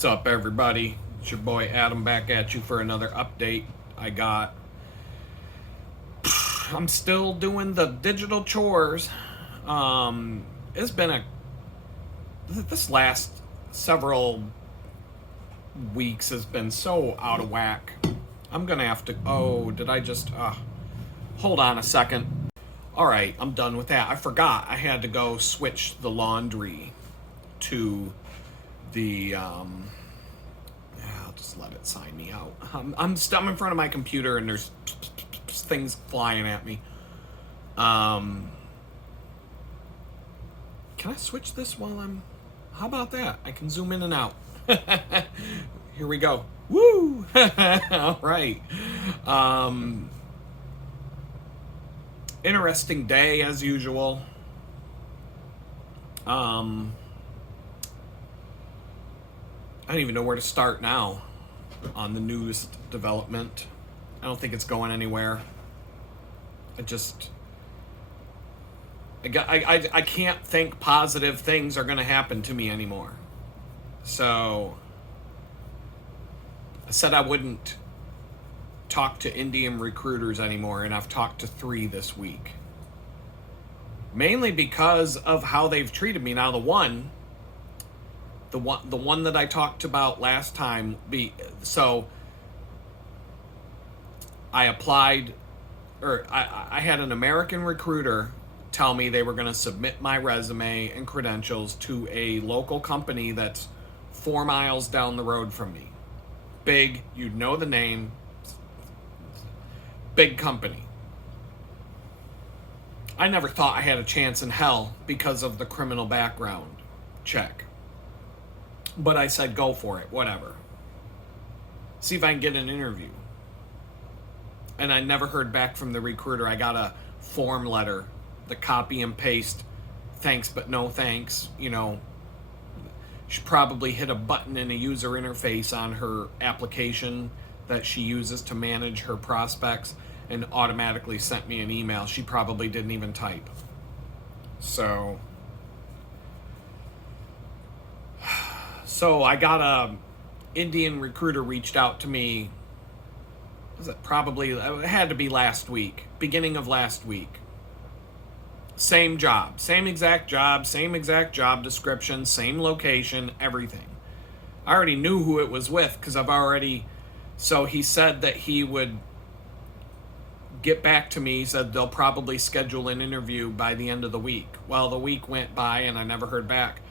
What's up, everybody? It's your boy Adam back at you for another update. I'm still doing the digital chores. It's been this last several weeks has been so out of whack. I'm gonna have to. Oh, did I just? Hold on a second. All right, I'm done with that. I forgot I had to go switch the laundry to the. I'll just let it sign me out. I'm in front of my computer and there's things flying at me. Can I switch this while I'm? How about that? I can zoom in and out. Here we go. Woo! All right. Interesting day as usual. I don't even know where to start now on the newest development. I don't think it's going anywhere. I can't think positive things are going to happen to me anymore. So I said I wouldn't talk to Indian recruiters anymore, and I've talked to 3 this week. Mainly because of how they've treated me. Now the one that I talked about last time, so I applied, or I had an American recruiter tell me they were going to submit my resume and credentials to a local company that's 4 miles down the road from me. Big, you'd know the name, big company. I never thought I had a chance in hell because of the criminal background check. But I said, go for it, whatever. See if I can get an interview. And I never heard back from the recruiter. I got a form letter, the copy and paste, thanks but no thanks. You know, she probably hit a button in a user interface on her application that she uses to manage her prospects and automatically sent me an email. She probably didn't even type. So I got a Indian recruiter reached out to me. It had to be last week, beginning of last week. Same job, same exact job description, same location, everything. I already knew who it was with because so he said that he would get back to me. He said they'll probably schedule an interview by the end of the week. Well, the week went by and I never heard back.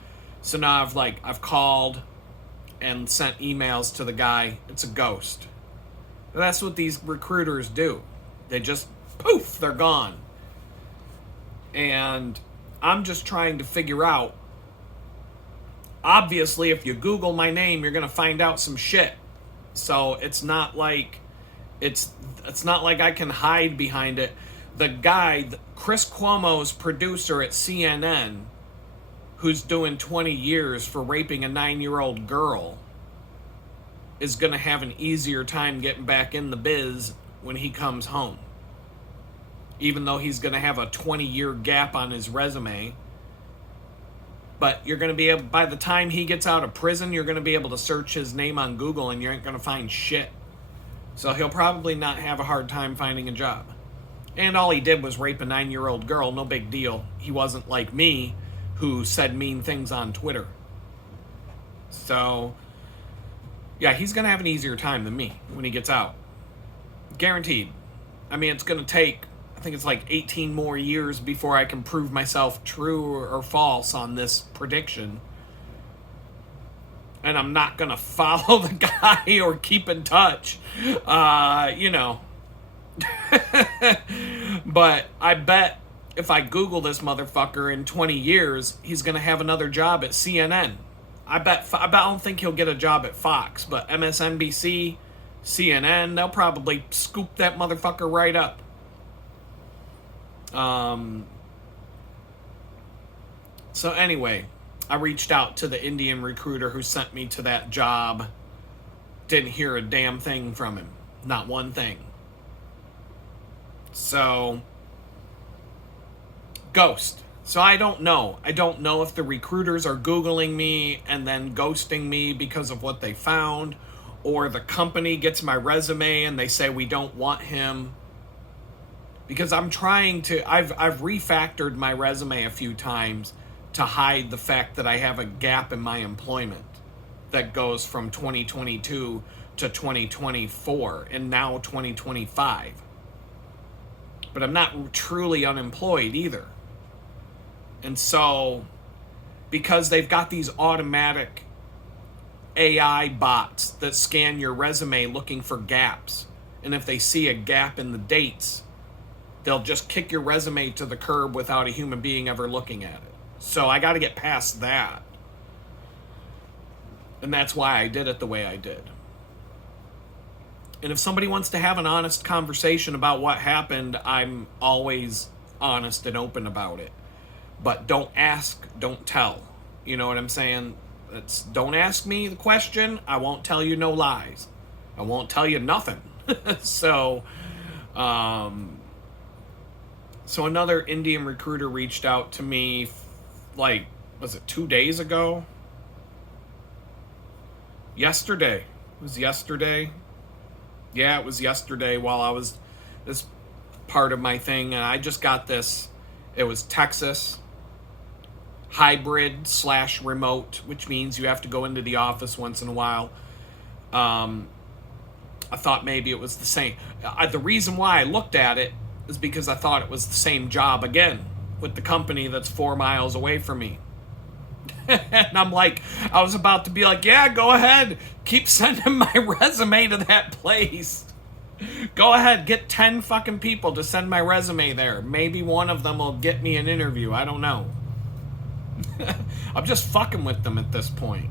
So now I've called and sent emails to the guy. It's a ghost. That's what these recruiters do. They just poof, they're gone. And I'm just trying to figure out. Obviously, if you Google my name, you're gonna find out some shit. So it's not like I can hide behind it. The guy, Chris Cuomo's producer at CNN, who's doing 20 years for raping a 9-year-old girl, is going to have an easier time getting back in the biz when he comes home. Even though he's going to have a 20-year gap on his resume. But you're going to be able, by the time he gets out of prison, you're going to be able to search his name on Google and you ain't going to find shit. So he'll probably not have a hard time finding a job. And all he did was rape a 9-year-old girl, no big deal. He wasn't like me, who said mean things on Twitter. So, yeah, he's going to have an easier time than me when he gets out. Guaranteed. I mean, it's going to take, I think it's like 18 more years before I can prove myself true or false on this prediction. And I'm not going to follow the guy or keep in touch. You know. But I bet if I Google this motherfucker in 20 years, he's going to have another job at CNN. I don't think he'll get a job at Fox, but MSNBC, CNN, they'll probably scoop that motherfucker right up. So anyway, I reached out to the Indian recruiter who sent me to that job. Didn't hear a damn thing from him. Not one thing. So, ghost. So I don't know. I don't know if the recruiters are Googling me and then ghosting me because of what they found, or the company gets my resume and they say we don't want him. Because I've refactored my resume a few times to hide the fact that I have a gap in my employment that goes from 2022 to 2024 and now 2025. But I'm not truly unemployed either. And so, because they've got these automatic AI bots that scan your resume looking for gaps, and if they see a gap in the dates, they'll just kick your resume to the curb without a human being ever looking at it. So I got to get past that. And that's why I did it the way I did. And if somebody wants to have an honest conversation about what happened, I'm always honest and open about it. But don't ask, don't tell. You know what I'm saying? Don't ask me the question. I won't tell you no lies. I won't tell you nothing. So another Indian recruiter reached out to me, like, was it 2 days ago? Yesterday. It was yesterday. Yeah, it was yesterday while I was this part of my thing. And I just got this. It was Texas. Hybrid/remote, which means you have to go into the office once in a while. I thought maybe it was the same. The reason why I looked at it is because I thought it was the same job again with the company that's 4 miles away from me. And I'm like, I was about to be like, yeah, go ahead. Keep sending my resume to that place. Go ahead, get 10 fucking people to send my resume there. Maybe one of them will get me an interview. I don't know. I'm just fucking with them at this point.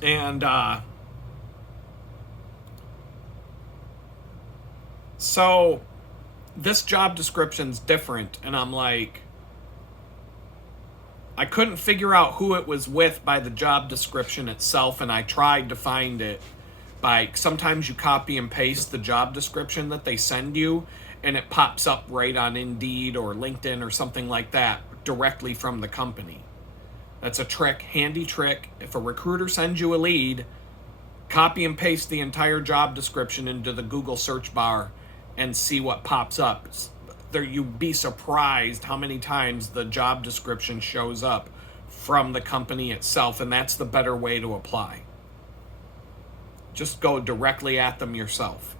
And so this job description's different, and I'm like, I couldn't figure out who it was with by the job description itself, and I tried to find it by, sometimes you copy and paste the job description that they send you, and it pops up right on Indeed or LinkedIn or something like that directly from the company. That's a trick, handy trick. If a recruiter sends you a lead, copy and paste the entire job description into the Google search bar and see what pops up. You'd be surprised how many times the job description shows up from the company itself, and that's the better way to apply. Just go directly at them yourself.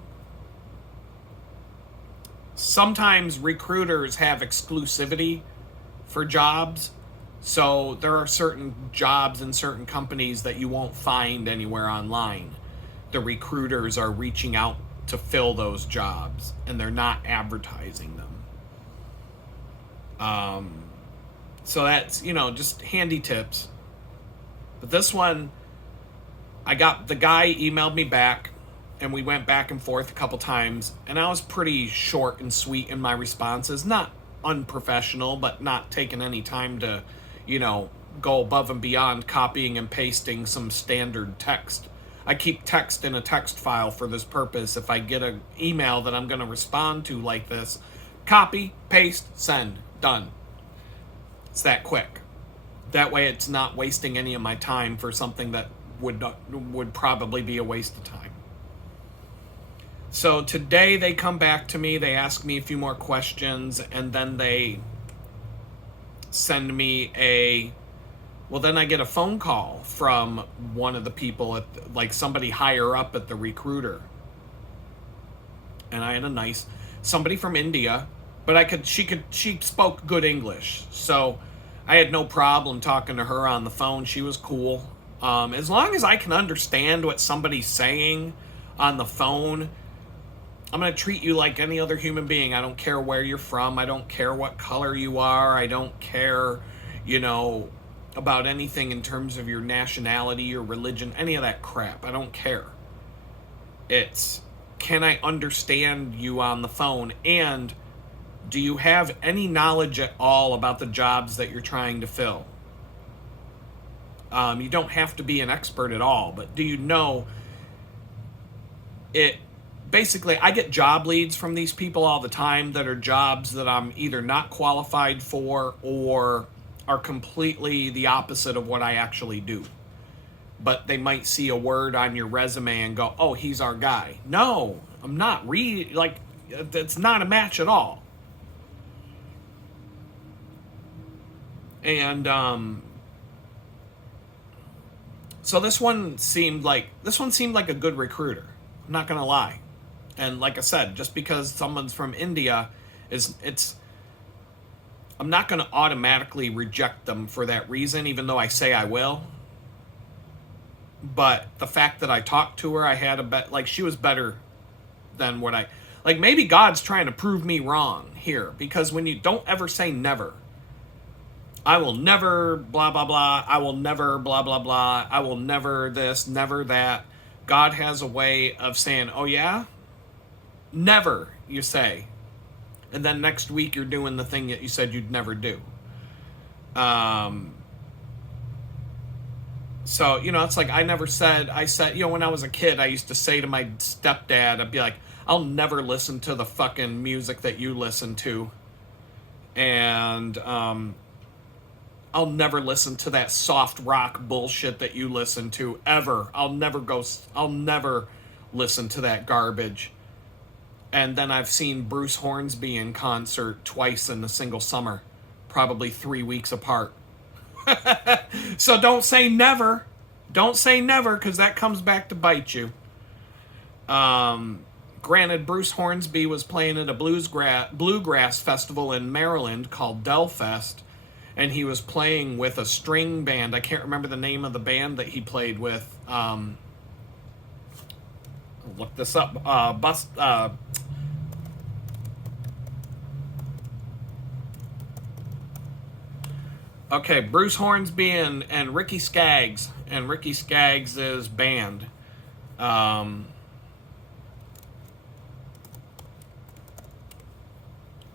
Sometimes recruiters have exclusivity for jobs, so there are certain jobs in certain companies that you won't find anywhere online. The recruiters are reaching out to fill those jobs, and they're not advertising them. So that's, just handy tips. But this one, the guy emailed me back, and we went back and forth a couple times, and I was pretty short and sweet in my responses. Not unprofessional, but not taking any time to, go above and beyond copying and pasting some standard text. I keep text in a text file for this purpose. If I get an email that I'm going to respond to like this, copy, paste, send, done. It's that quick. That way it's not wasting any of my time for something that would probably be a waste of time. So today they come back to me, they ask me a few more questions, and then they send me then I get a phone call from one of the people like somebody higher up at the recruiter. And I had somebody from India, but she spoke good English. So I had no problem talking to her on the phone. She was cool. As long as I can understand what somebody's saying on the phone, I'm going to treat you like any other human being. I don't care where you're from. I don't care what color you are. I don't care, about anything in terms of your nationality or religion, any of that crap. I don't care. It's, can I understand you on the phone? And do you have any knowledge at all about the jobs that you're trying to fill? You don't have to be an expert at all, but do you know it? basically, I get job leads from these people all the time that are jobs that I'm either not qualified for or are completely the opposite of what I actually do. But they might see a word on your resume and go, oh, he's our guy. No, I'm not. It's not a match at all. And so this one seemed like a good recruiter. I'm not gonna lie. And like I said, just because someone's from India I'm not gonna automatically reject them for that reason, even though I say I will. But the fact that I talked to her, I had a bet, like, she was better than what like, maybe God's trying to prove me wrong here, because when you don't ever say never. I will never blah blah blah, I will never blah blah blah, I will never this, never that. God has a way of saying, oh yeah? Never, you say. And then next week you're doing the thing that you said you'd never do. So, it's like I said, when I was a kid, I used to say to my stepdad, I'd be like, I'll never listen to the fucking music that you listen to. And, I'll never listen to that soft rock bullshit that you listen to, ever. I'll never listen to that garbage. And then I've seen Bruce Hornsby in concert twice in a single summer, probably 3 weeks apart. So don't say never. Don't say never, because that comes back to bite you. Granted, Bruce Hornsby was playing at a bluegrass festival in Maryland called Delfest, and he was playing with a string band. I can't remember the name of the band that he played with. Look this up. Okay, Bruce Hornsby and Ricky Skaggs. And Ricky Skaggs' band.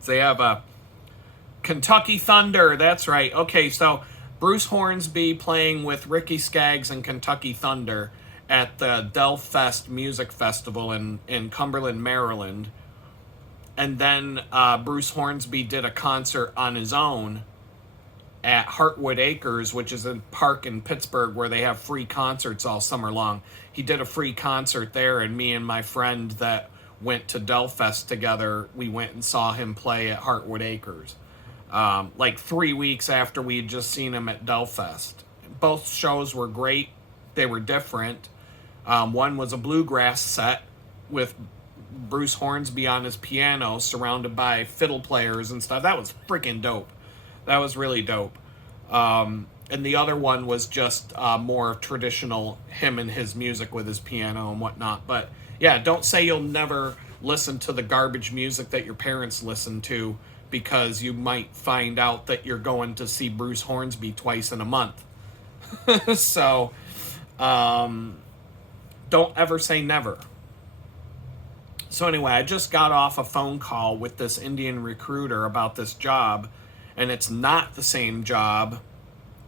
They have a Kentucky Thunder, that's right. Okay, so Bruce Hornsby playing with Ricky Skaggs and Kentucky Thunder at the Delfest Music Festival in Cumberland, Maryland. And then Bruce Hornsby did a concert on his own at Heartwood Acres, which is a park in Pittsburgh where they have free concerts all summer long. He did a free concert there, and me and my friend that went to Delfest together, we went and saw him play at Heartwood Acres. Like 3 weeks after we had just seen him at Delfest. Both shows were great. They were different. One was a bluegrass set with Bruce Hornsby on his piano surrounded by fiddle players and stuff. That was freaking dope. That was really dope. And the other one was just more traditional, him and his music with his piano and whatnot. But yeah, don't say you'll never listen to the garbage music that your parents listen to, because you might find out that you're going to see Bruce Hornsby twice in a month. So, don't ever say never. So anyway, I just got off a phone call with this Indian recruiter about this job, and it's not the same job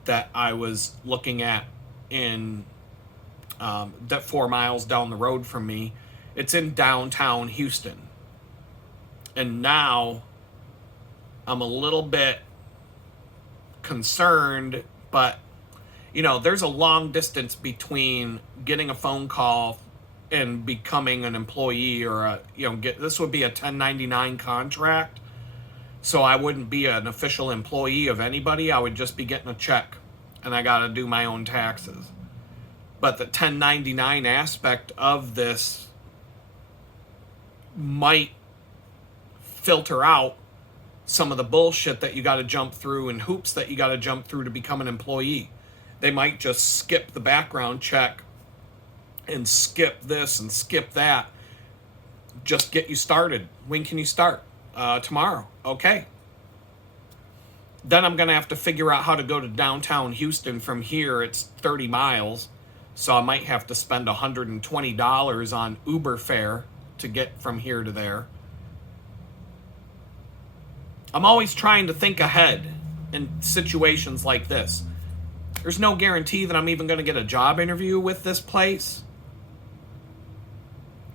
that I was looking at in that 4 miles down the road from me. It's in downtown Houston. And now I'm a little bit concerned, but there's a long distance between getting a phone call and becoming an employee, or this would be a 1099 contract. So I wouldn't be an official employee of anybody. I would just be getting a check, and I got to do my own taxes. But the 1099 aspect of this might filter out some of the bullshit that you got to jump through and hoops that you got to jump through to become an employee. They might just skip the background check and skip this and skip that. Just get you started. When can you start? Tomorrow. Okay. Then I'm going to have to figure out how to go to downtown Houston from here. It's 30 miles. So I might have to spend $120 on Uber fare to get from here to there. I'm always trying to think ahead in situations like this. There's no guarantee that I'm even going to get a job interview with this place.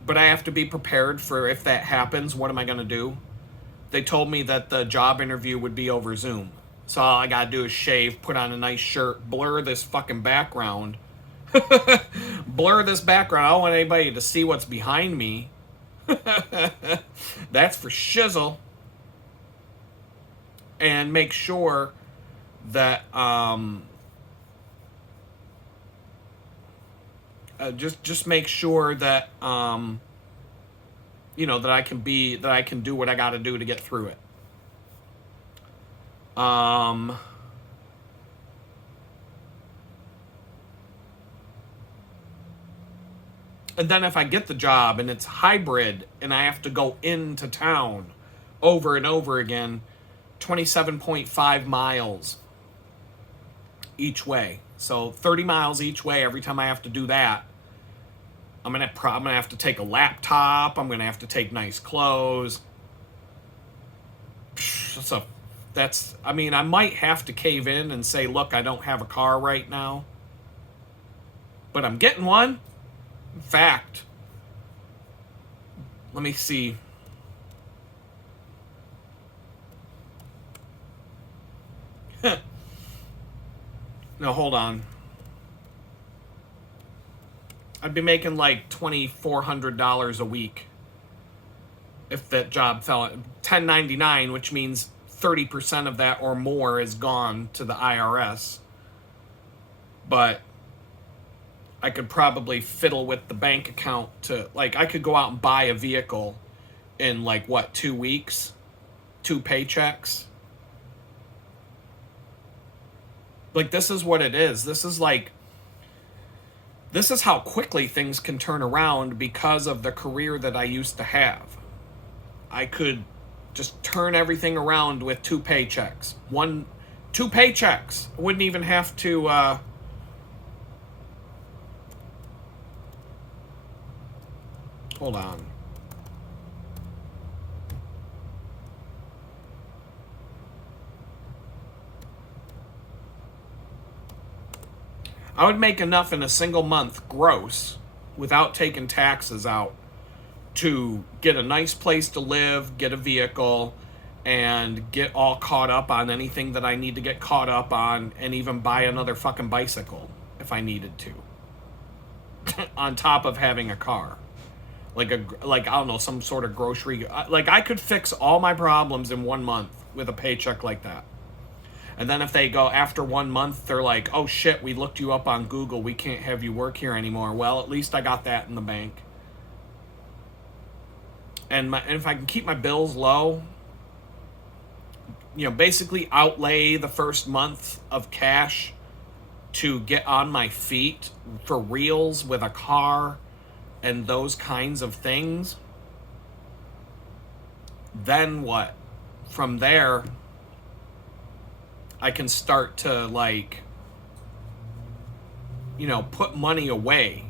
But I have to be prepared for if that happens, what am I going to do? They told me that the job interview would be over Zoom. So all I got to do is shave, put on a nice shirt, blur this fucking background. Blur this background. I don't want anybody to see what's behind me. That's for shizzle. And make sure that just make sure that you know, that I can do what I got to do to get through it. And then if I get the job and it's hybrid and I have to go into town over and over again, 27.5 miles each way. So 30 miles each way every time I have to do that. I'm gonna have to take a laptop. I'm gonna have to take nice clothes. I mean, I might have to cave in and say, look, I don't have a car right now, but I'm getting one. In fact, let me see. No, hold on. I'd be making like $2,400 a week if that job fell at 1099, which means 30% of that or more is gone to the IRS. But I could probably fiddle with the bank account to, like, I could go out and buy a vehicle in, like, what, 2 weeks? 2 paychecks? Like, this is what it is. This is how quickly things can turn around because of the career that I used to have. I could just turn everything around with 2 paychecks. 2 paychecks. I wouldn't even have to, hold on. I would make enough in a single month gross without taking taxes out to get a nice place to live, get a vehicle, and get all caught up on anything that I need to get caught up on, and even buy another fucking bicycle if I needed to. On top of having a car. Like I don't know, some sort of grocery. Like, I could fix all my problems in 1 month with a paycheck like that. And then if they go after 1 month, they're like, oh shit, we looked you up on Google. We can't have you work here anymore. Well, at least I got that in the bank. And if I can keep my bills low, you know, basically outlay the first month of cash to get on my feet for reals with a car and those kinds of things, then what? From there, I can start to, like, you know, put money away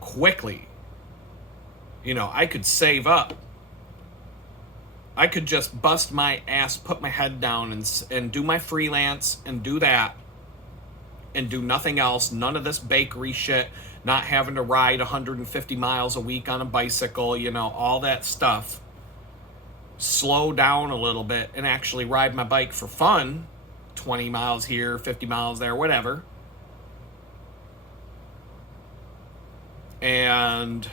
quickly. You know, I could save up. I could just bust my ass, put my head down and do my freelance and do that and do nothing else. None of this bakery shit, not having to ride 150 miles a week on a bicycle, you know, all that stuff. Slow down a little bit and actually ride my bike for fun. 20 miles here, 50 miles there, whatever. And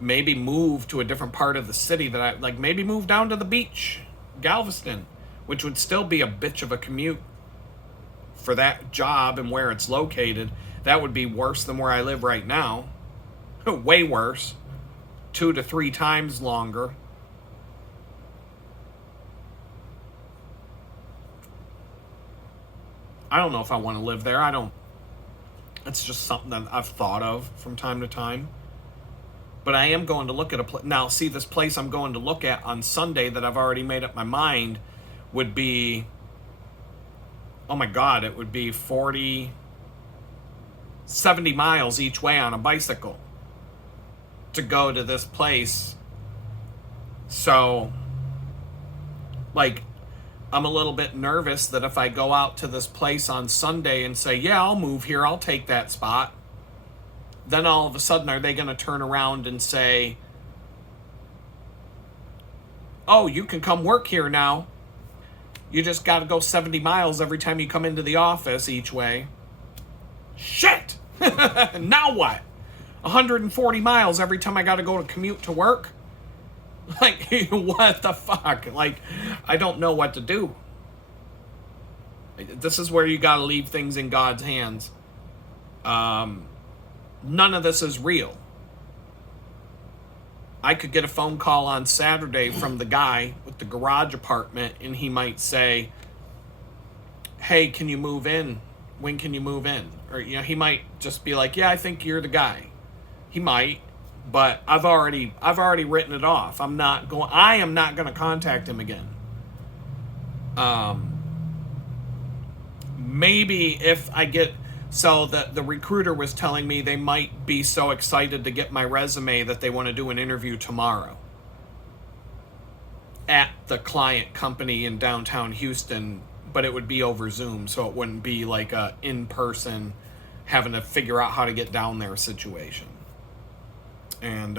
maybe move to a different part of the city that I like, maybe move down to the beach, Galveston, which would still be a bitch of a commute for that job and where it's located. That would be worse than where I live right now. Way worse. 2 to 3 times longer. I don't know if I want to live there. It's just something that I've thought of from time to time. But I am going to look at a place. Now, see, this place I'm going to look at on Sunday that I've already made up my mind would be, oh my God, it would be 70 miles each way on a bicycle to go to this place. So, like, I'm a little bit nervous that if I go out to this place on Sunday and say, yeah, I'll move here, I'll take that spot, then all of a sudden are they going to turn around and say, oh, you can come work here now. You just got to go 70 miles every time you come into the office each way. Shit! Now what? 140 miles every time I got to go to commute to work? Like, what the fuck? Like, I don't know what to do. This is where you got to leave things in God's hands. None of this is real. I could get a phone call on Saturday from the guy with the garage apartment, and he might say, hey, can you move in? When can you move in? Or, you know, he might just be like, yeah, I think you're the guy. He might, but I've already written it off. I am not going to contact him again. Maybe if I get, so the recruiter was telling me they might be so excited to get my resume that they want to do an interview tomorrow at the client company in downtown Houston, but it would be over Zoom, so it wouldn't be like a in-person having to figure out how to get down there situation. And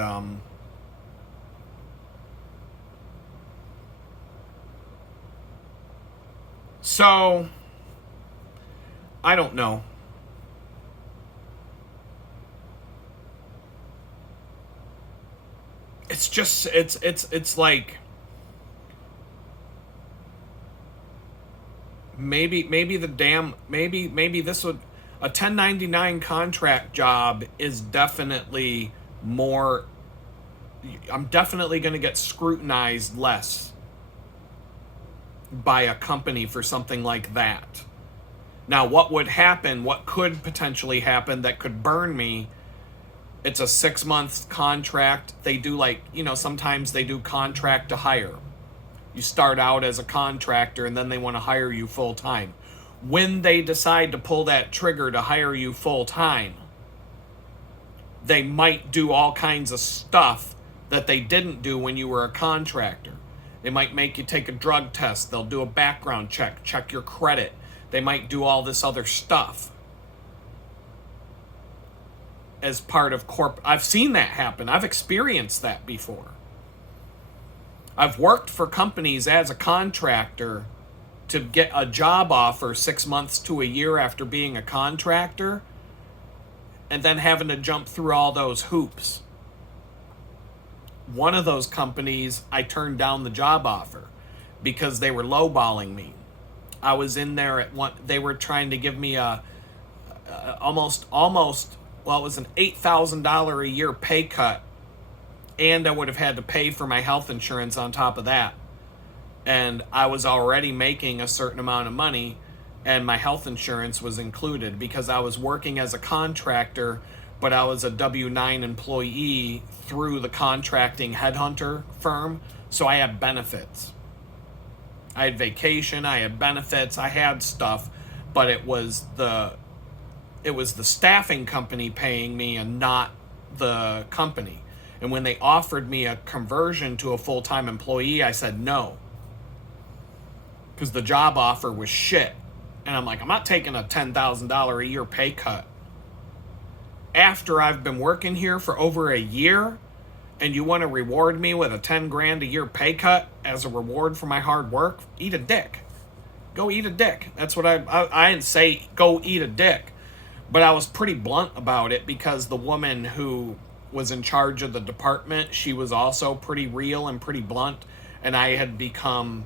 so I don't know. It's just it's like maybe this would, a 1099 contract job is definitely more, I'm definitely going to get scrutinized less by a company for something like that. Now, what could potentially happen that could burn me, it's a 6-month contract. They do sometimes they do contract to hire. You start out as a contractor and then they want to hire you full time. When they decide to pull that trigger to hire you full time, they might do all kinds of stuff that they didn't do when you were a contractor. They might make you take a drug test. They'll do a background check your credit. They might do all this other stuff as part of I've seen that happen. I've experienced that before. I've worked for companies as a contractor to get a job offer 6 months to a year after being a contractor, and then having to jump through all those hoops. One of those companies, I turned down the job offer because they were lowballing me. I was in there at one, they were trying to give me almost, well, it was an $8,000 a year pay cut, and I would have had to pay for my health insurance on top of that. And I was already making a certain amount of money, and my health insurance was included because I was working as a contractor, but I was a W-9 employee through the contracting headhunter firm, so I had benefits. I had vacation, I had benefits, I had stuff, but it was the staffing company paying me and not the company. And when they offered me a conversion to a full-time employee, I said no, because the job offer was shit. And I'm like, I'm not taking a $10,000 a year pay cut after I've been working here for over a year, and you want to reward me with a 10 grand a year pay cut as a reward for my hard work? Eat a dick. Go eat a dick. That's what I didn't say go eat a dick, but I was pretty blunt about it because the woman who was in charge of the department, she was also pretty real and pretty blunt, and I had become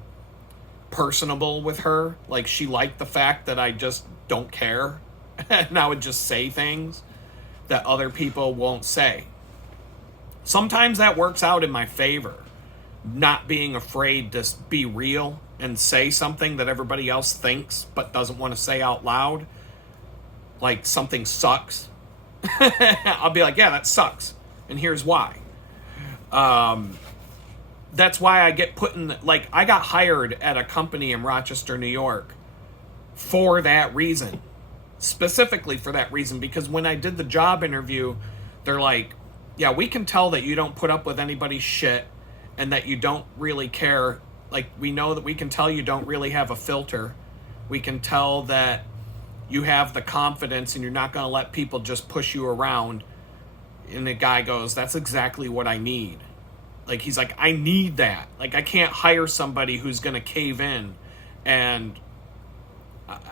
personable with her. Like, she liked the fact that I just don't care and I would just say things that other people won't say. Sometimes that works out in my favor, not being afraid to be real and say something that everybody else thinks but doesn't want to say out loud. Like, something sucks. I'll be like, yeah, that sucks, and here's why. That's why I get put in, I got hired at a company in Rochester, New York for that reason. Specifically for that reason, because when I did the job interview, they're like, yeah, we can tell that you don't put up with anybody's shit and that you don't really care. Like, we know that we can tell you don't really have a filter. We can tell that you have the confidence and you're not going to let people just push you around. And the guy goes, that's exactly what I need. Like, he's like, I need that. Like, I can't hire somebody who's going to cave in. And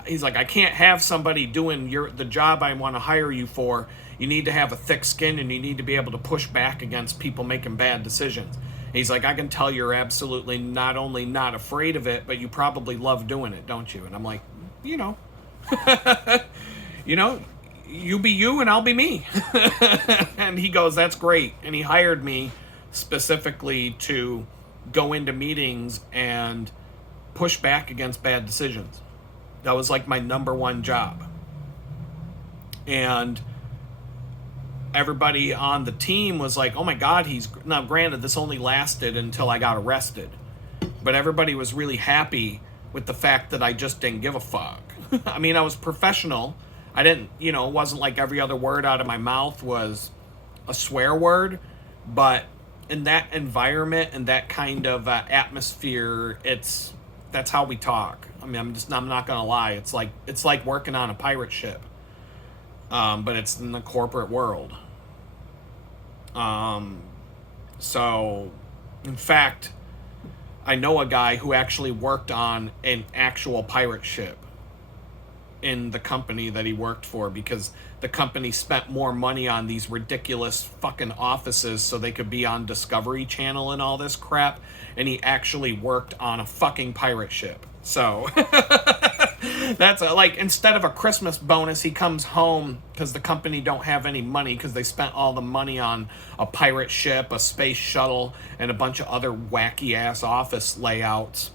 he's like, I can't have somebody doing the job I want to hire you for. You need to have a thick skin, and you need to be able to push back against people making bad decisions. And he's like, I can tell you're absolutely not only not afraid of it, but you probably love doing it, don't you? And I'm like, you know, you be you and I'll be me. And he goes, that's great. And he hired me specifically to go into meetings and push back against bad decisions. That was like my number one job. And everybody on the team was like, oh my God, now granted, this only lasted until I got arrested. But everybody was really happy with the fact that I just didn't give a fuck. I mean, I was professional. I didn't, it wasn't like every other word out of my mouth was a swear word. But in that environment and that kind of atmosphere, that's how we talk. I mean, I'm not gonna lie. It's like working on a pirate ship, but it's in the corporate world. So, in fact, I know a guy who actually worked on an actual pirate ship in the company that he worked for, because the company spent more money on these ridiculous fucking offices so they could be on Discovery Channel and all this crap, and he actually worked on a fucking pirate ship. So that's like, instead of a Christmas bonus, he comes home because the company don't have any money because they spent all the money on a pirate ship, a space shuttle, and a bunch of other wacky ass office layouts.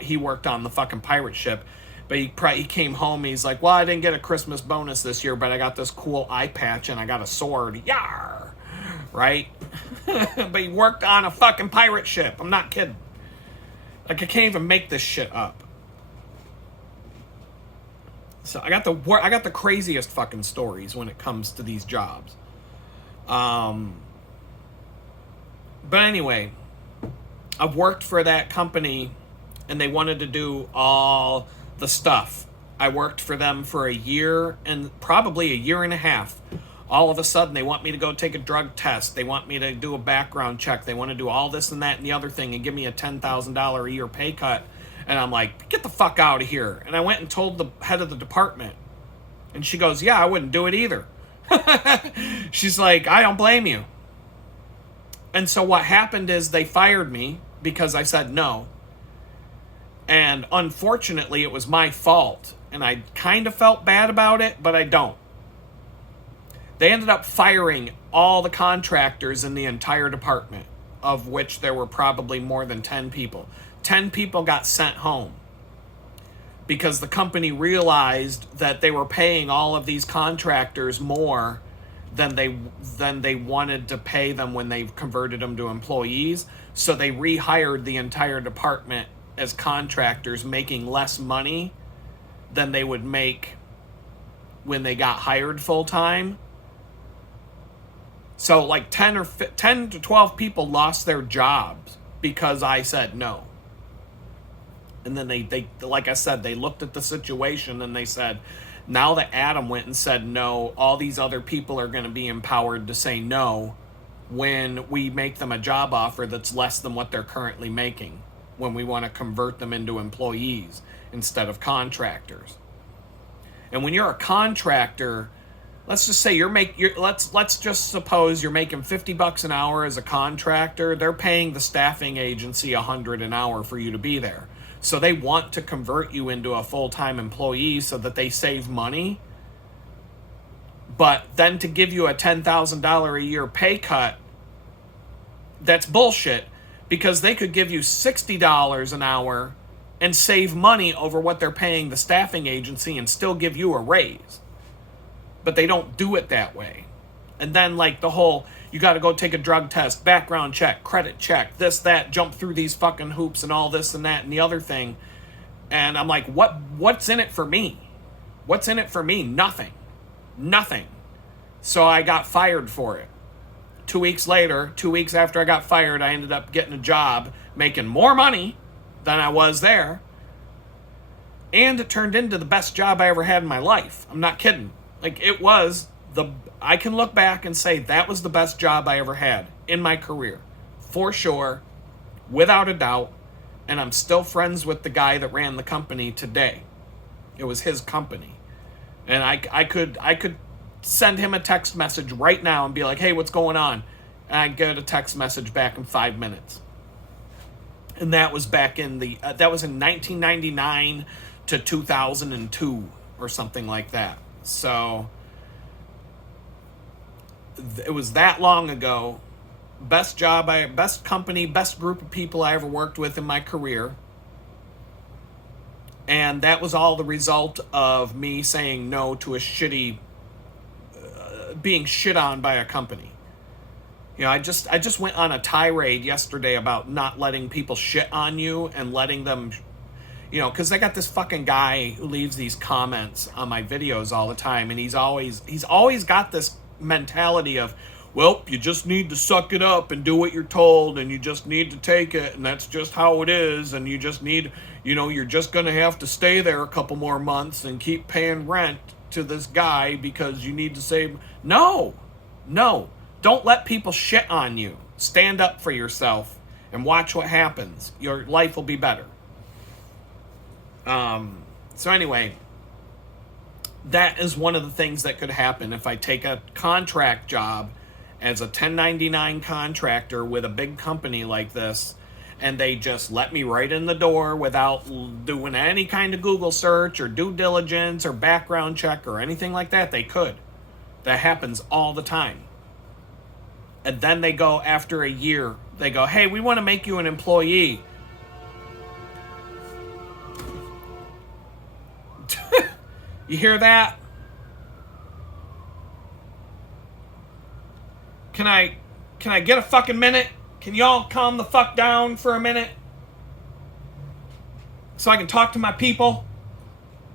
He worked on the fucking pirate ship. But he came home and he's like, well, I didn't get a Christmas bonus this year, but I got this cool eye patch and I got a sword. Yar! Right? But he worked on a fucking pirate ship. I'm not kidding. Like, I can't even make this shit up. So I got the craziest fucking stories when it comes to these jobs. But anyway, I've worked for that company and they wanted to do all the stuff. I worked for them for a year and probably a year and a half. All of a sudden, they want me to go take a drug test. They want me to do a background check. They want to do all this and that and the other thing and give me a $10,000 a year pay cut. And I'm like, get the fuck out of here. And I went and told the head of the department. And she goes, yeah, I wouldn't do it either. She's like, I don't blame you. And so what happened is they fired me because I said no. And unfortunately, it was my fault. And I kind of felt bad about it, but I don't. They ended up firing all the contractors in the entire department, of which there were probably more than 10 people. 10 people got sent home because the company realized that they were paying all of these contractors more than they wanted to pay them when they converted them to employees. So they rehired the entire department as contractors, making less money than they would make when they got hired full time. So like 10 to 12 people lost their jobs because I said no. And then they like I said, they looked at the situation and they said, now that Adam went and said no, all these other people are going to be empowered to say no when we make them a job offer that's less than what they're currently making, when we want to convert them into employees instead of contractors. And when you're a contractor, let's just say let's just suppose you're making $50 an hour as a contractor. They're paying the staffing agency $100 an hour for you to be there. So they want to convert you into a full-time employee so that they save money. But then to give you a $10,000 a year pay cut, that's bullshit. Because they could give you $60 an hour and save money over what they're paying the staffing agency and still give you a raise. But they don't do it that way. And then like the whole, you got to go take a drug test, background check, credit check, this, that, jump through these fucking hoops and all this and that and the other thing. And I'm like, what's in it for me? What's in it for me? Nothing. So I got fired for it. 2 weeks later, 2 weeks after I got fired, I ended up getting a job making more money than I was there. And it turned into the best job I ever had in my life. I'm not kidding. Like, it was I can look back and say that was the best job I ever had in my career, for sure, without a doubt. And I'm still friends with the guy that ran the company today. It was his company, and I could send him a text message right now and be like, "Hey, what's going on?" And I'd get a text message back in 5 minutes. And that was back in that was in 1999 to 2002 or something like that. So it was that long ago. Best company, best group of people I ever worked with in my career. And that was all the result of me saying no to a shitty, being shit on by a company. You know, I just went on a tirade yesterday about not letting people shit on you and letting them, you know, because I got this fucking guy who leaves these comments on my videos all the time, and he's always got this mentality of, well, you just need to suck it up and do what you're told, and you just need to take it, and that's just how it is, and you just need, you know, you're just going to have to stay there a couple more months and keep paying rent to this guy because you need to save. No. Don't let people shit on you. Stand up for yourself and watch what happens. Your life will be better. So anyway, that is one of the things that could happen if I take a contract job as a 1099 contractor with a big company like this, and they just let me right in the door without doing any kind of Google search or due diligence or background check or anything like that. They could. That happens all the time. And then they go, after a year, they go, hey, we want to make you an employee. You hear that? Can I get a fucking minute? Can y'all calm the fuck down for a minute? So I can talk to my people?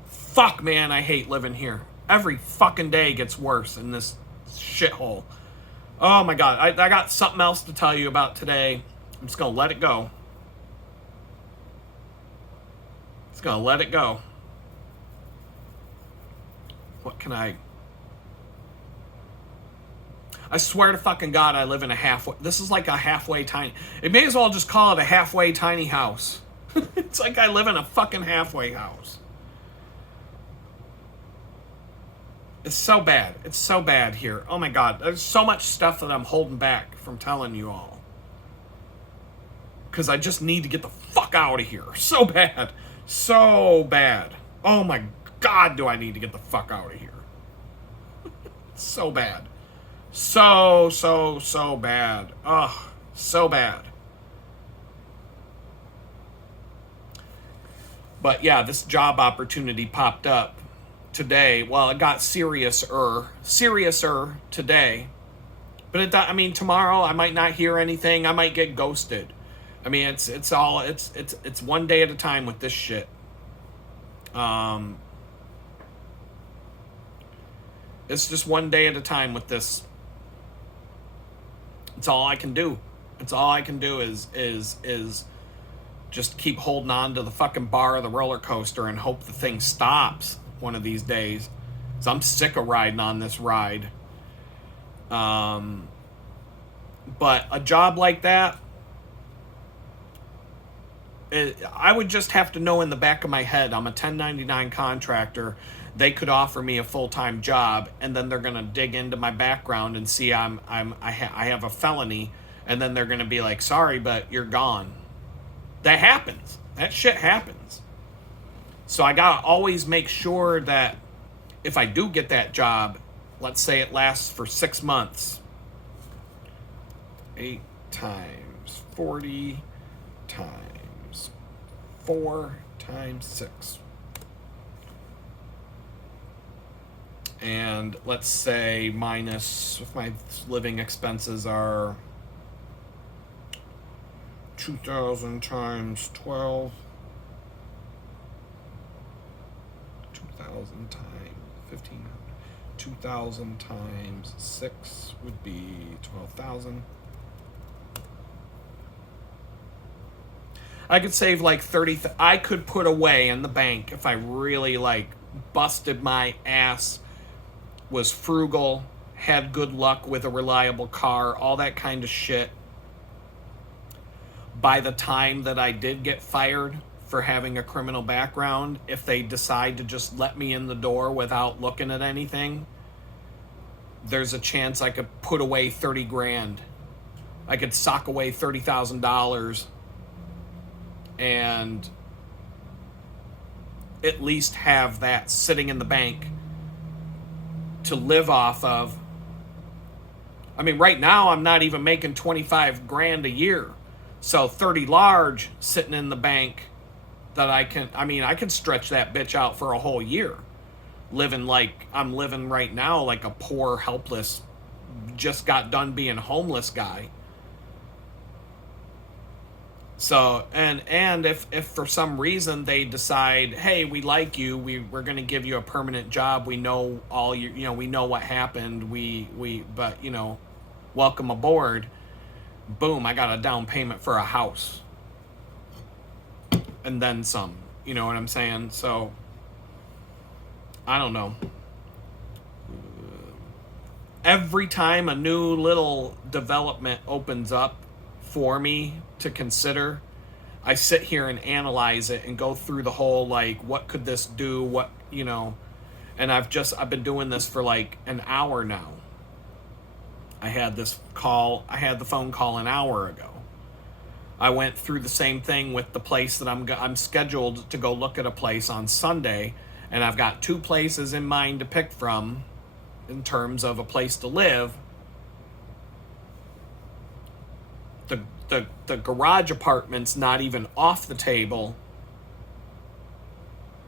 Fuck, man, I hate living here. Every fucking day gets worse in this shithole. Oh my God, I got something else to tell you about today. I'm just gonna let it go. Just gonna let it go. What can I swear to fucking God, I live in a halfway. This is like a halfway tiny. It may as well just call it a halfway tiny house. It's like I live in a fucking halfway house. It's so bad. It's so bad here. Oh my God. There's so much stuff that I'm holding back from telling you all. Because I just need to get the fuck out of here. So bad. So bad. Oh my God, do I need to get the fuck out of here. So bad. So bad. Ugh. So bad. But yeah, this job opportunity popped up today. Well, it got seriouser today. But tomorrow I might not hear anything. I might get ghosted. I mean, it's one day at a time with this shit. It's just one day at a time with this. It's all I can do. It's all I can do is just keep holding on to the fucking bar of the roller coaster and hope the thing stops one of these days. So I'm sick of riding on this ride. But a job like that, I would just have to know in the back of my head, I'm a 1099 contractor. They could offer me a full-time job, and then they're gonna dig into my background and see I have a felony, and then they're gonna be like, sorry, but you're gone. That happens. That shit happens. So I gotta always make sure that if I do get that job, let's say it lasts for 6 months. 8 times 40 times 4 times 6. And let's say minus, if my living expenses are 2,000 times 12, 2,000 times 1,500, 2,000 times 6 would be 12,000. I could save like 30. I could put away in the bank if I really like busted my ass, was frugal, had good luck with a reliable car, all that kind of shit. By the time that I did get fired for having a criminal background, if they decide to just let me in the door without looking at anything, there's a chance I could put away 30 grand. I could sock away $30,000 and at least have that sitting in the bank to live off of. I mean, right now I'm not even making 25 grand a year. So 30 large sitting in the bank that I can stretch that bitch out for a whole year. Living like I'm living right now, like a poor, helpless, just got done being homeless guy. So, and if for some reason they decide, hey, we like you, we're going to give you a permanent job, we know all you, we know what happened, but, welcome aboard, boom, I got a down payment for a house. And then some, you know what I'm saying? So, I don't know. Every time a new little development opens up for me to consider, I sit here and analyze it and go through the whole, like, what could this do, what, and I've been doing this for like an hour now. I had the phone call an hour ago. I went through the same thing with the place that I'm scheduled to go look at a place on Sunday, and I've got 2 places in mind to pick from in terms of a place to live. The garage apartment's not even off the table.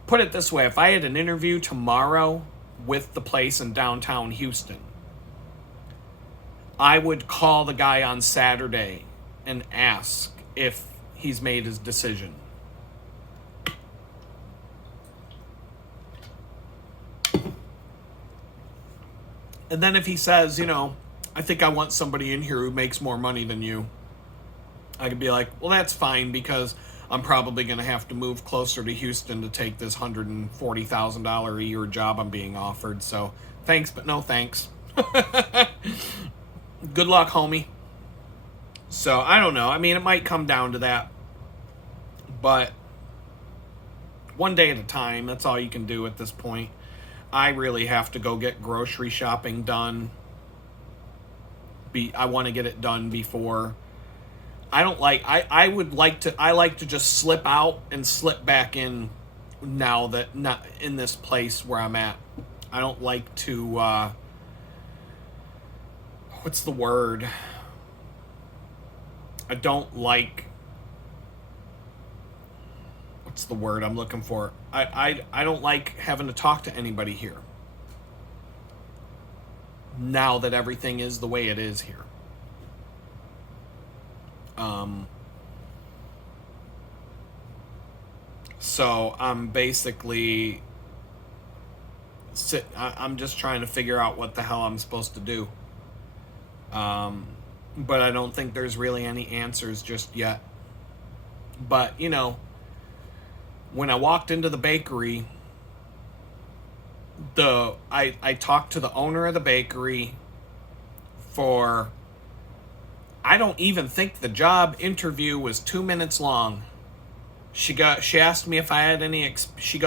Put it this way, if I had an interview tomorrow with the place in downtown Houston, I would call the guy on Saturday and ask if he's made his decision. And then if he says, I think I want somebody in here who makes more money than you, I could be like, well, that's fine, because I'm probably going to have to move closer to Houston to take this $140,000 a year job I'm being offered. So thanks, but no thanks. Good luck, homie. So I don't know. I mean, it might come down to that. But one day at a time, that's all you can do at this point. I really have to go get grocery shopping done. I want to get it done before. I like to just slip out and slip back in now that not in this place where I'm at. I don't like to, what's the word? I don't like, what's the word I'm looking for? I don't like having to talk to anybody here. Now that everything is the way it is here. So I'm basically I'm just trying to figure out what the hell I'm supposed to do. But I don't think there's really any answers just yet. But, when I walked into the bakery, I talked to the owner of the bakery for, I don't even think the job interview was 2 minutes long. She asked me if I had any, she's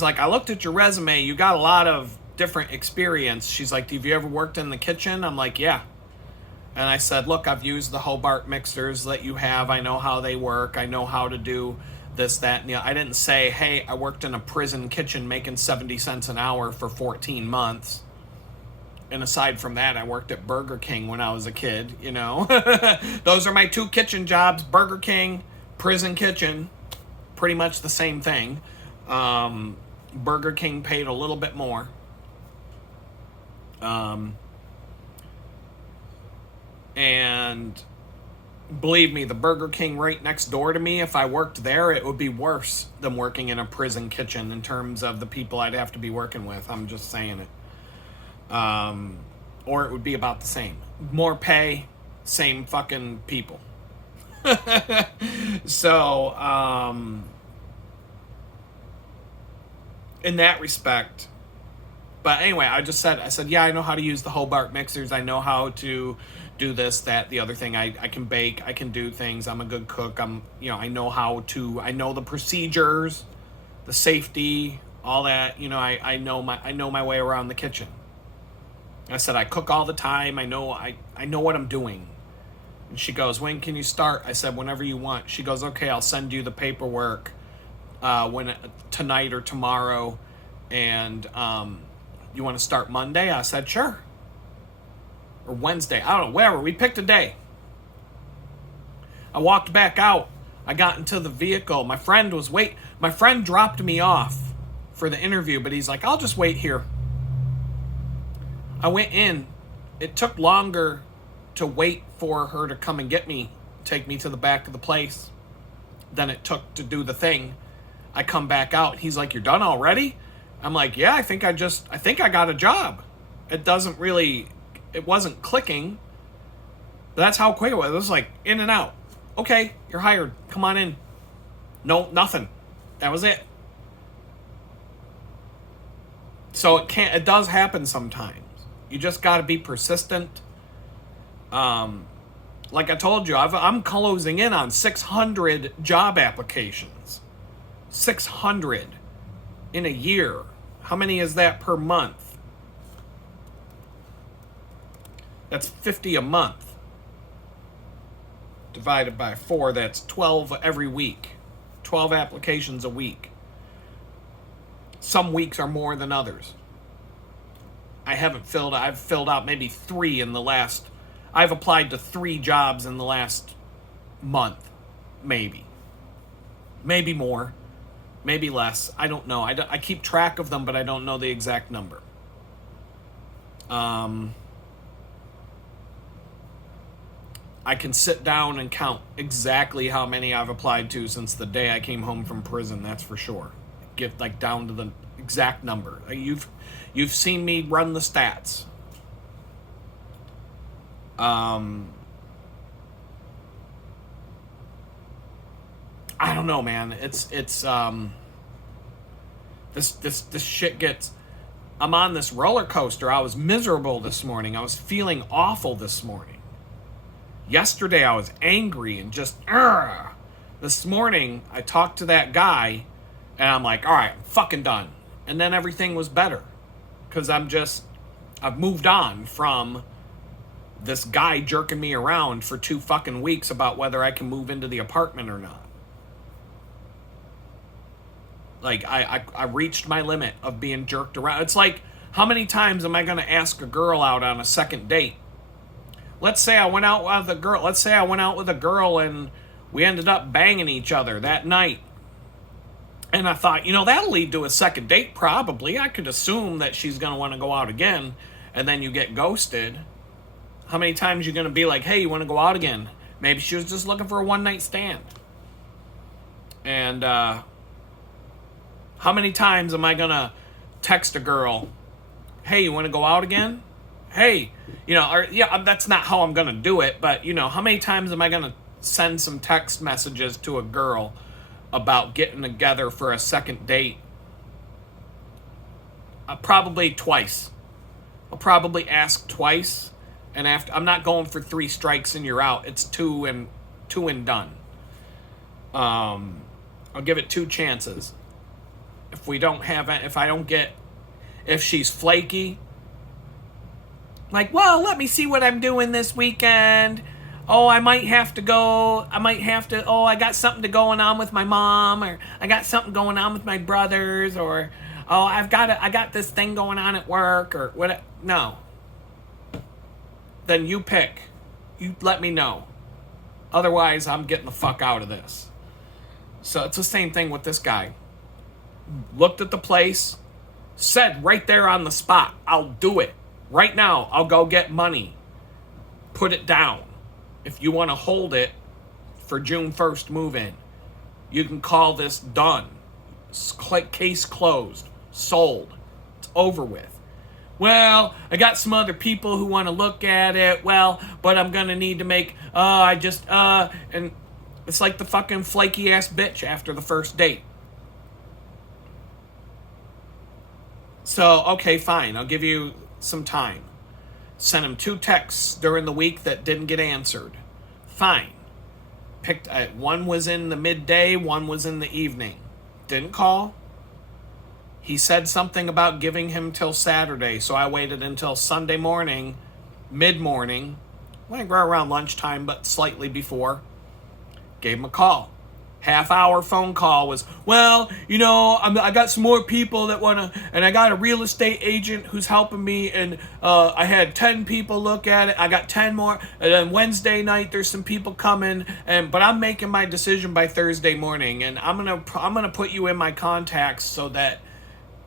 like, I looked at your resume, you got a lot of different experience. She's like, have you ever worked in the kitchen? I'm like, yeah. And I said, look, I've used the Hobart mixers that you have. I know how they work. I know how to do this, that, and I didn't say, hey, I worked in a prison kitchen making 70 cents an hour for 14 months. And aside from that, I worked at Burger King when I was a kid, Those are my 2 kitchen jobs, Burger King, prison kitchen, pretty much the same thing. Burger King paid a little bit more. And believe me, the Burger King right next door to me, if I worked there, it would be worse than working in a prison kitchen in terms of the people I'd have to be working with. I'm just saying it. Or it would be about the same. More pay, same fucking people. So, in that respect, But anyway, I said, yeah, I know how to use the Hobart mixers. I know how to do this, that, the other thing. I can bake. I can do things. I'm a good cook. I know the procedures, the safety, all that. I know my way around the kitchen. I said, I cook all the time. I know what I'm doing. And she goes, when can you start? I said, whenever you want. She goes, okay, I'll send you the paperwork tonight or tomorrow. And you want to start Monday? I said, sure. Or Wednesday. I don't know, whatever. We picked a day. I walked back out. I got into the vehicle. My friend dropped me off for the interview, but he's like, I'll just wait here. I went in. It took longer to wait for her to come and get me, take me to the back of the place, than it took to do the thing. I come back out. He's like, you're done already? I'm like, yeah, I think I got a job. It wasn't clicking. But that's how quick it was. It was like in and out. Okay, you're hired. Come on in. No, nothing. That was it. So it does happen sometimes. You just got to be persistent. Like I told you, I'm closing in on 600 job applications. 600 in a year. How many is that per month? That's 50 a month. Divided by 4, that's 12 every week. 12 applications a week. Some weeks are more than others. I've filled out maybe 3 in the last, I've applied to 3 jobs in the last month. Maybe more, maybe less. I don't know. I keep track of them, but I don't know the exact number. I can sit down and count exactly how many I've applied to since the day I came home from prison. That's for sure. Get like down to the exact number. You've seen me run the stats. I don't know, man. It's this shit gets. I'm on this roller coaster. I was miserable this morning. I was feeling awful this morning. Yesterday I was angry and just This morning I talked to that guy and I'm like, all right, I'm fucking done. And then everything was better because I've moved on from this guy jerking me around for 2 fucking weeks about whether I can move into the apartment or not. Like, I reached my limit of being jerked around. It's like, how many times am I going to ask a girl out on a second date? Let's say I went out with a girl and we ended up banging each other that night. And I thought, that'll lead to a second date probably. I could assume that she's going to want to go out again, and then you get ghosted. How many times are you going to be like, hey, you want to go out again? Maybe she was just looking for a one-night stand. And how many times am I going to text a girl, hey, you want to go out again? Hey, that's not how I'm going to do it, but, how many times am I going to send some text messages to a girl about getting together for a second date? Probably twice. I'll probably ask twice, and after I'm not going for 3 strikes and you're out. It's 2 and done. I'll give it 2 chances. If she's flaky, like, well, let me see what I'm doing this weekend. Oh, I got something going on with my mom, or I got something going on with my brothers, or, oh, I got this thing going on at work, or what. No. Then you pick. You let me know. Otherwise, I'm getting the fuck out of this. So it's the same thing with this guy. Looked at the place, said right there on the spot, I'll do it. Right now, I'll go get money. Put it down. If you want to hold it for June 1st move-in, you can call this done. Case closed. Sold. It's over with. Well, I got some other people who want to look at it. Well, but I'm going to need to make, and it's like the fucking flaky ass bitch after the first date. So, okay, fine. I'll give you some time. Sent him 2 texts during the week that didn't get answered. Fine. One was in the midday, one was in the evening. Didn't call. He said something about giving him till Saturday, so I waited until Sunday morning, mid-morning, like right around lunchtime, but slightly before. Gave him a call. Half-hour phone call was, well, I got some more people that want to, and I got a real estate agent who's helping me, and I had 10 people look at it. I got 10 more, and then Wednesday night there's some people coming, but I'm making my decision by Thursday morning, and I'm gonna put you in my contacts so that,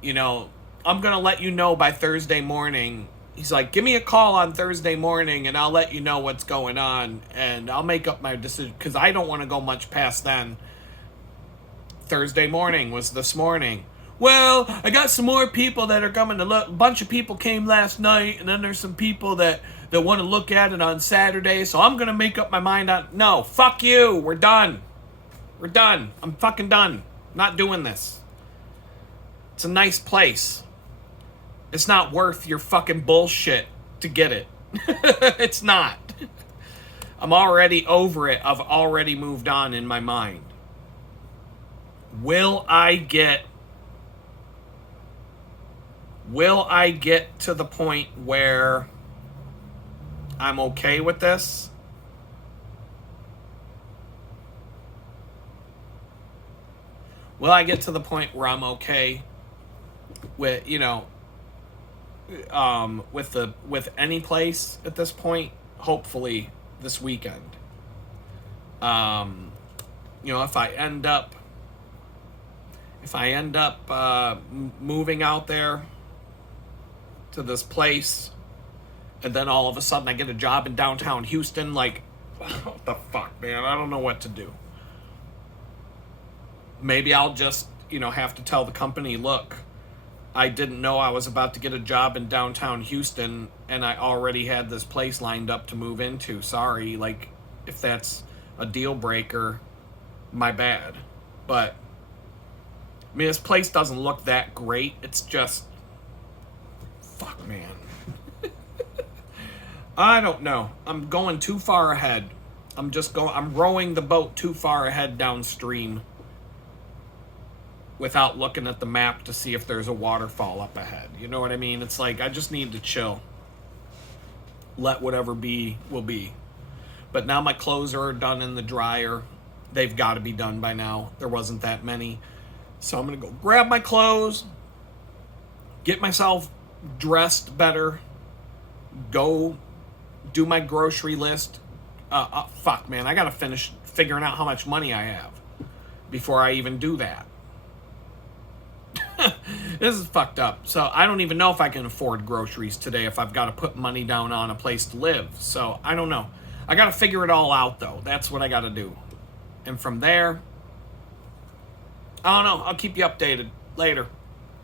I'm gonna let you know by Thursday morning. He's like, give me a call on Thursday morning, and I'll let you know what's going on, and I'll make up my decision, because I don't want to go much past then. Thursday morning was this morning. Well, I got some more people that are coming to look. A bunch of people came last night, and then there's some people that want to look at it on Saturday, so I'm going to make up my mind on... No, fuck you. We're done. We're done. I'm fucking done. Not doing this. It's a nice place. It's not worth your fucking bullshit to get it. It's not. I'm already over it. I've already moved on in my mind. Will I get to the point where I'm okay with this? Will I get to the point where I'm okay with, with any place at this point? Hopefully this weekend. If I end up moving out there to this place, and then all of a sudden I get a job in downtown Houston, like, what the fuck, man? I don't know what to do. Maybe I'll just, have to tell the company, look, I didn't know I was about to get a job in downtown Houston, and I already had this place lined up to move into. Sorry, like, if that's a deal breaker, my bad. But this place doesn't look that great. It's just... Fuck, man. I don't know. I'm going too far ahead. I'm rowing the boat too far ahead downstream without looking at the map to see if there's a waterfall up ahead. You know what I mean? It's like, I just need to chill. Let whatever be, will be. But now my clothes are done in the dryer. They've got to be done by now. There wasn't that many. So I'm going to go grab my clothes, get myself dressed better, go do my grocery list. Fuck, man, I got to finish figuring out how much money I have before I even do that. This is fucked up. So I don't even know if I can afford groceries today if I've got to put money down on a place to live. So I don't know. I got to figure it all out, though. That's what I got to do. And from there, I don't know. I'll keep you updated later.